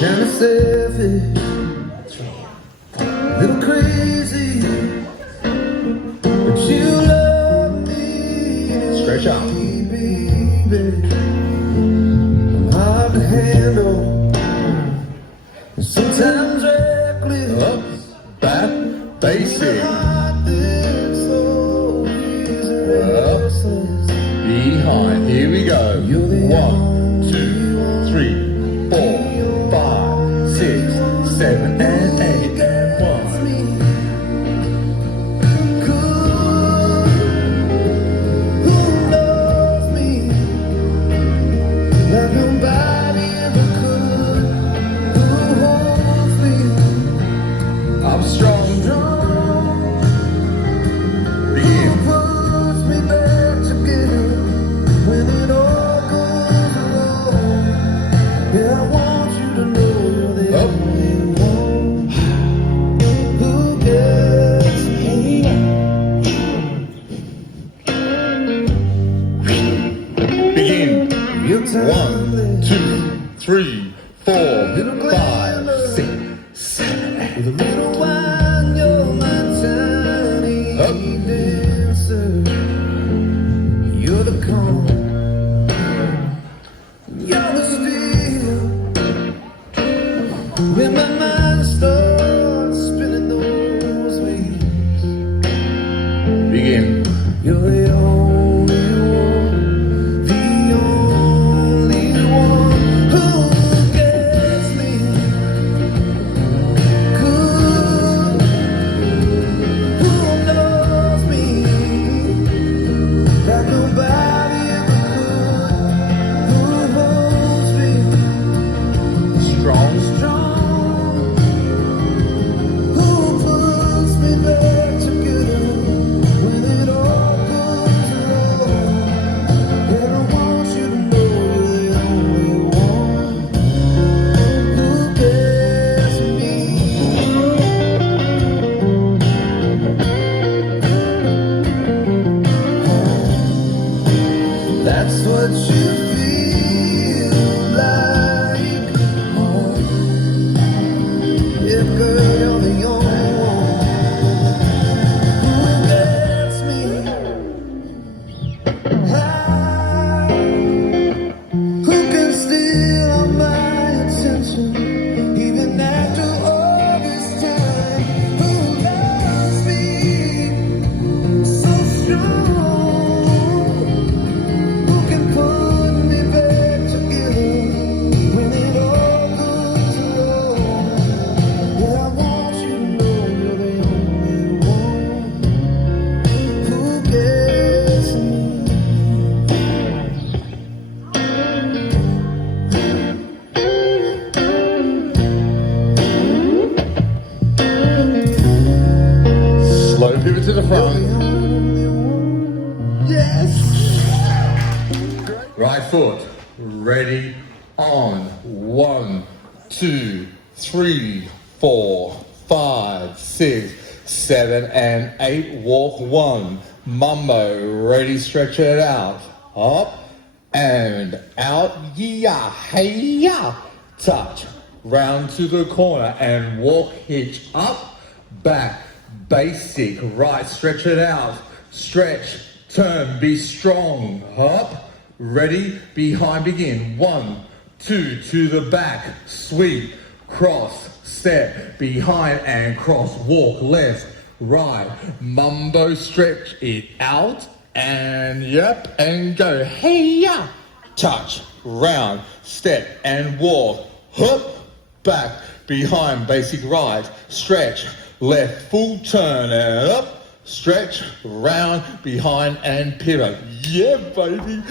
Kinda selfish, little crazy, but you love me. Stretch out. Baby. I'm hard to handle, and sometimes reckless. Up, back, basic. Behind, here we go. 1, 2, 3, 4, 5, 6, 7, and 8. 1. Who loves me like nobody ever could? Who holds me I'm strong. Begin. puts me back together when it all goes wrong? Yeah, I want you to know you're the Up. only one who gets me. Begin. You're 1, 2, 3, 4, 5, 6, 7, 8. with a little wine, you're my tiny Up. dancer. You're the calm, you're the steel. When my mind starts spinning those wheels, Begin. you're the only one who gets me good. Who knows me like nobody ever could? Who holds me Strong. strong? Who puts me back together when it all goes wrong? And I want you to know you're the only one who gets me. That's what you feel like. Yeah, girl, you're the only one who gets me high. Who can steal all my attention even after all this time? Who loves me so strong? Who can put me back together when it all goes wrong? Yeah, I want you to know you're the only one who gets me. Slow pivot to the front. Yes. Right foot. Ready. On. 1, 2, 3, 4, 5, 6, 7, and 8. Walk 1. Mumbo. Ready. Stretch it out. Up and out. Yeah. Hey. Yeah. Touch. Round to the corner and walk. Hitch up. Back. Basic. Right. Stretch it out. Stretch. Turn. Be strong. Up. Ready. Behind. Begin. 1, 2 to the back. Sweep. Cross. Step. Behind and cross. Walk. Left. Right. Mumbo. Stretch it out. And yep. And go. Hey. Yeah. Touch. Round. Step. And walk. Hop. Back. Behind. Basic right. Stretch. Left. Full turn. And up. Stretch. Round. Behind. And pivot. Yeah, baby.